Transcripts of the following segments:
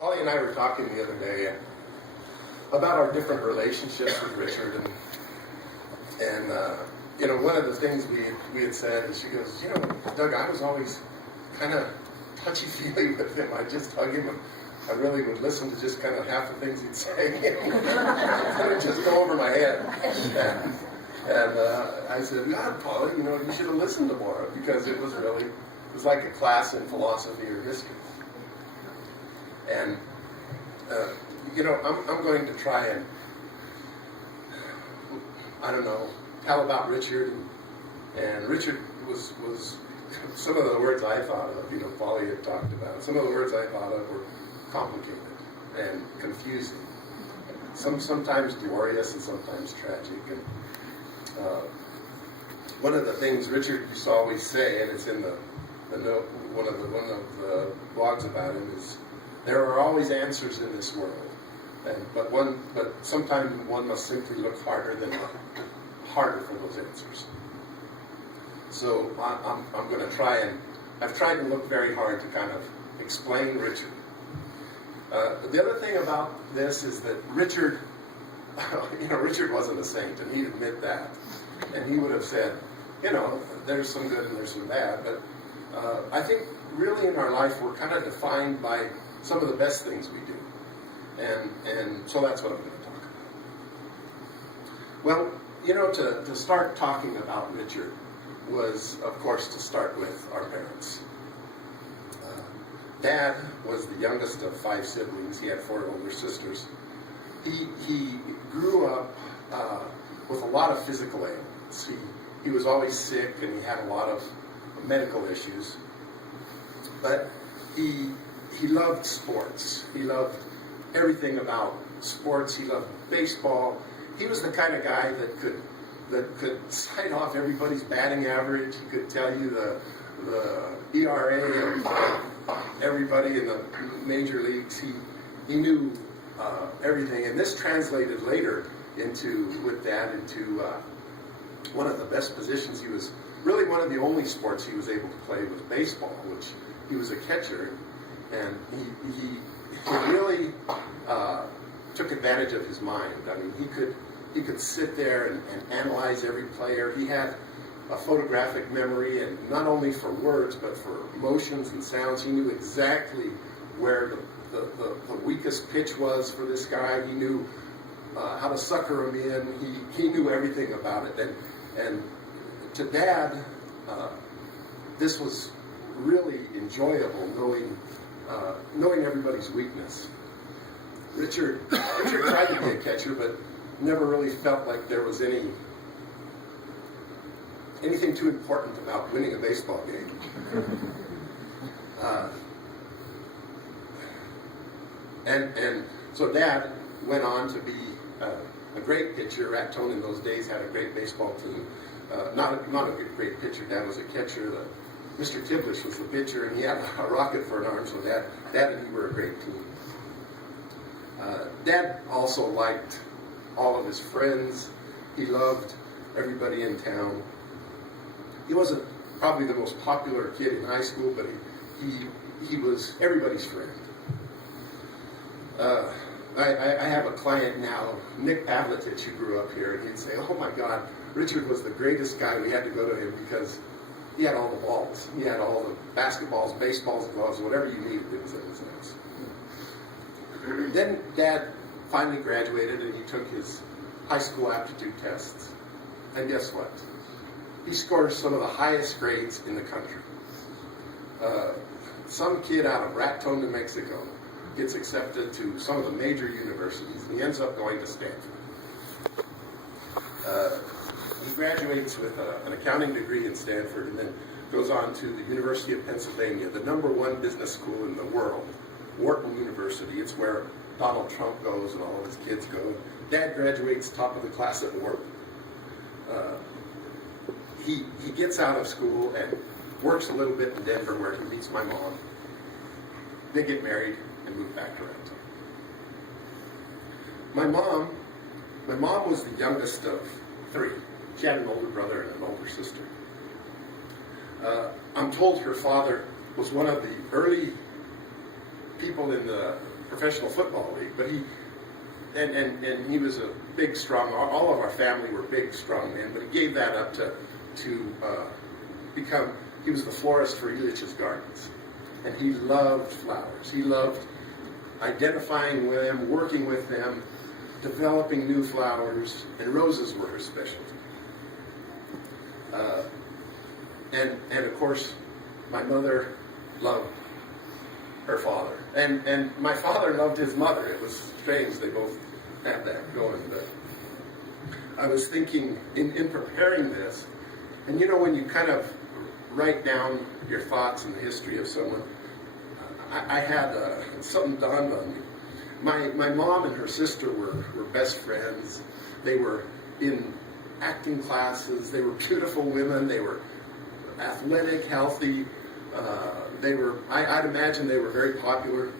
Holly and I were talking the other day about our different relationships with Richard, and one of the things we had said is, she goes, Doug, I was always kind of touchy-feely with him. I'd just hug him, and I really would listen to just kind of half the things he'd say. It would just go over my head. And I said, God, Polly, you should have listened to more, because it was like a class in philosophy or history. And, I'm going to try and, tell about Richard. And Richard was some of the words I thought of, Polly had talked about. Some of the words I thought of were complicated and confusing. Sometimes glorious and sometimes tragic. And one of the things Richard used to always say, and it's in the note, one of the blogs about him, is there are always answers in this world, but sometimes one must simply look harder for those answers. So I'm going to try, and I've tried to look very hard to kind of explain Richard. The other thing about this is that Richard, Richard wasn't a saint, and he'd admit that, and he would have said, there's some good and there's some bad, but I think really in our life we're kind of defined by some of the best things we do. And so that's what I'm going to talk about. Well, to start talking about Richard was, of course, to start with our parents. Dad was the youngest of 5 siblings. He had 4 older sisters. He grew up with a lot of physical ailments. He was always sick, and he had a lot of medical issues. But he loved sports. He loved everything about sports. He loved baseball. He was the kind of guy that could cite off everybody's batting average. He could tell you the ERA of everybody in the major leagues. He knew everything, and this translated later into one of the best positions. He was really one of the only sports he was able to play was baseball, which he was a catcher, and he really took advantage of his mind. I mean, he could sit there and analyze every player. He had a photographic memory, and not only for words, but for motions and sounds. He knew exactly where the weakest pitch was for this guy. He knew how to sucker him in. He knew everything about it. And to Dad, this was really enjoyable, knowing everybody's weakness. Richard tried to be a catcher, but never really felt like there was anything too important about winning a baseball game. And so Dad went on to be a great pitcher. Raton in those days had a great baseball team. Not a great pitcher. Dad was a catcher. Mr. Tiblish was the pitcher, and he had a rocket for an arm, so Dad and he were a great team. Dad also liked all of his friends. He loved everybody in town. He wasn't probably the most popular kid in high school, but he was everybody's friend. I have a client now, Nick Pavletich, who grew up here, and he'd say, oh my God, Richard was the greatest guy. We had to go to him because he had all the balls. He had all the basketballs, baseballs, gloves, whatever you needed, it was in his house. Then Dad finally graduated, and he took his high school aptitude tests. And guess what? He scored some of the highest grades in the country. Some kid out of Raton, New Mexico, gets accepted to some of the major universities, and he ends up going to Stanford. He graduates with an accounting degree in Stanford, and then goes on to the University of Pennsylvania, the #1 business school in the world, Wharton University. It's where Donald Trump goes and all of his kids go. Dad graduates top of the class at Wharton. He gets out of school and works a little bit in Denver, where he meets my mom. They get married and move back to Raton. My mom was the youngest of 3. She had an older brother and an older sister. I'm told her father was one of the early people in the professional football league, but he was a big, strong, all of our family were big, strong men, but he gave that up to become, he was the florist for Eulogy's gardens. And he loved flowers. He loved identifying with them, working with them, developing new flowers, and roses were his specialty. And of course, my mother loved her father. And my father loved his mother. It was strange, they both had that going. But I was thinking, in preparing this, and you know when you kind of write down your thoughts and the history of someone, I had something dawned on me. My mom and her sister were best friends. They were in acting classes. They were beautiful women. They were athletic, healthy. I'd imagine they were very popular.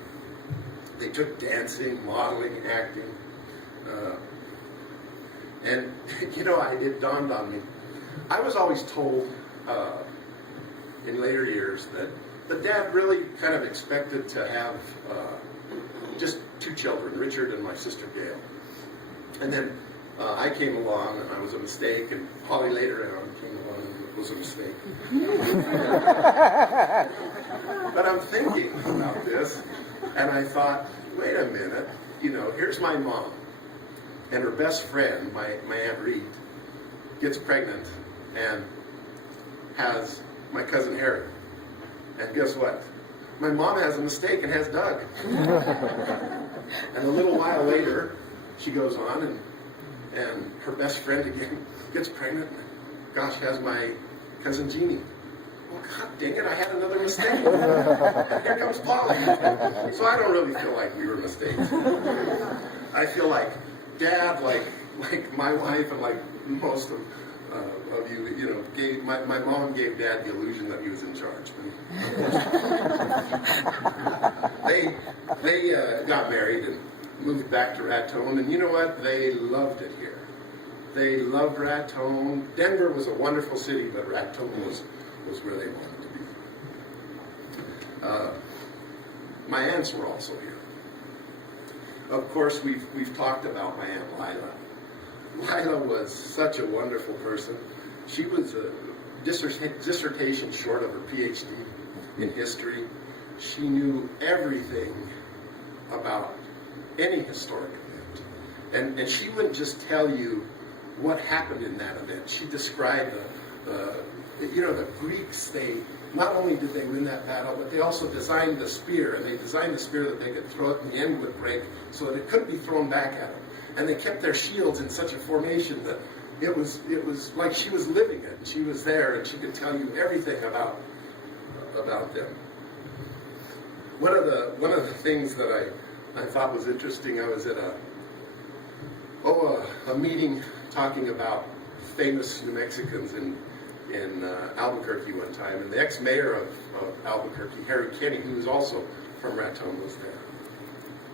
They took dancing, modeling, acting. And, you know, it dawned on me. I was always told in later years that Dad really kind of expected to have just 2 children, Richard and my sister Gail. And then I came along and I was a mistake, and Holly later on came along and was a mistake. But I'm thinking about this, and I thought, wait a minute, you know, here's my mom, and her best friend, my Aunt Reed, gets pregnant and has my cousin Harry. And guess what? My mom has a mistake and has Doug. And a little while later, she goes on and her best friend again gets pregnant and, gosh, has my cousin Jeannie. Well, God dang it, I had another mistake. And here comes Polly. So I don't really feel like we were mistakes. I feel like Dad, like my wife, and like most of you, you know, my mom gave Dad the illusion that he was in charge. They got married and moved back to Raton, and you know what? They loved it here. They loved Raton. Denver was a wonderful city, but Raton was where they wanted to be. My aunts were also here. Of course, we've talked about my Aunt Lila. Lila was such a wonderful person. She was a dissertation short of her PhD in history. She knew everything about any historic event. And she wouldn't just tell you what happened in that event. She described the Greeks, not only did they win that battle, but they also designed the spear, and they designed the spear that they could throw it and the end would break so that it couldn't be thrown back at them. And they kept their shields in such a formation that it was like she was living it. She was there, and she could tell you everything about them. One of the things that I thought was interesting, I was at a meeting talking about famous New Mexicans in Albuquerque one time, and the ex-mayor of Albuquerque, Harry Kenny, who was also from Raton, was there.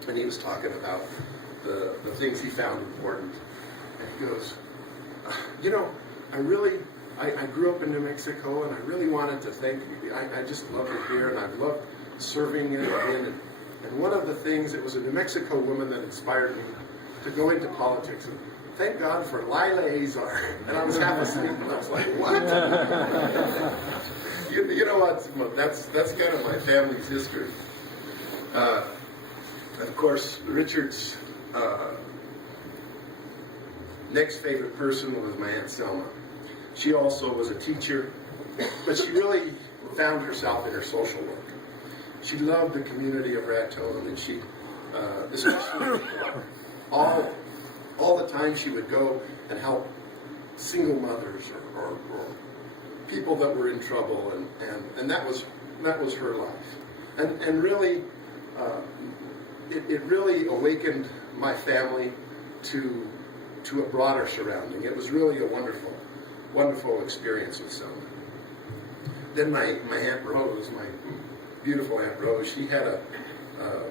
And he was talking about the things he found important. And he goes, you know, I grew up in New Mexico, and I really wanted to thank you. I just loved it here, and I've loved serving in it. And one of the things, it was a New Mexico woman that inspired me to go into politics. And thank God for Lila Azar. And I was half asleep, and I was like, what? you know what? That's kind of my family's history. Of course, Richard's next favorite person was my Aunt Selma. She also was a teacher, but she really found herself in her social work. She loved the community of Raton, and she, especially all the time, she would go and help single mothers or people that were in trouble, and that was her life. And really, it really awakened my family to a broader surrounding. It was really a wonderful experience with Selma. Then my Aunt Rose, my beautiful Aunt Rose, she had a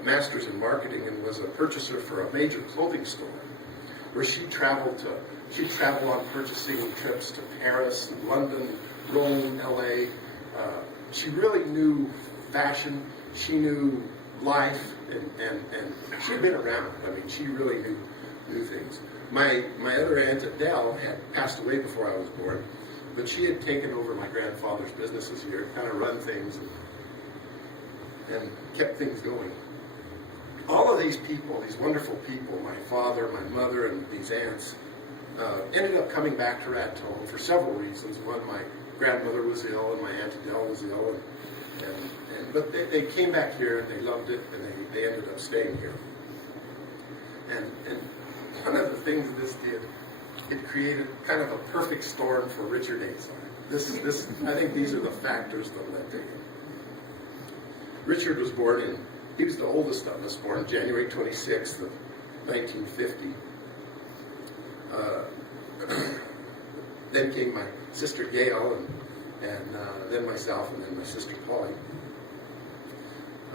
master's in marketing and was a purchaser for a major clothing store, where she traveled on purchasing trips to Paris, London, Rome, LA. She really knew fashion. She knew life, and she had been around. I mean, she really knew things. My other aunt Adele had passed away before I was born, but she had taken over my grandfather's businesses here, kind of run things and kept things going. All of these people, these wonderful people, my father, my mother, and these aunts, ended up coming back to Raton for several reasons. One, my grandmother was ill, and my Aunt Adele was ill, but they came back here, and they loved it, and they ended up staying here. And one of the things this did, it created kind of a perfect storm for Richard Azar. I think these are the factors that led to him. Richard was born he was the oldest of us, born January 26th of 1950. Then came my sister Gail, and then myself, and then my sister Polly.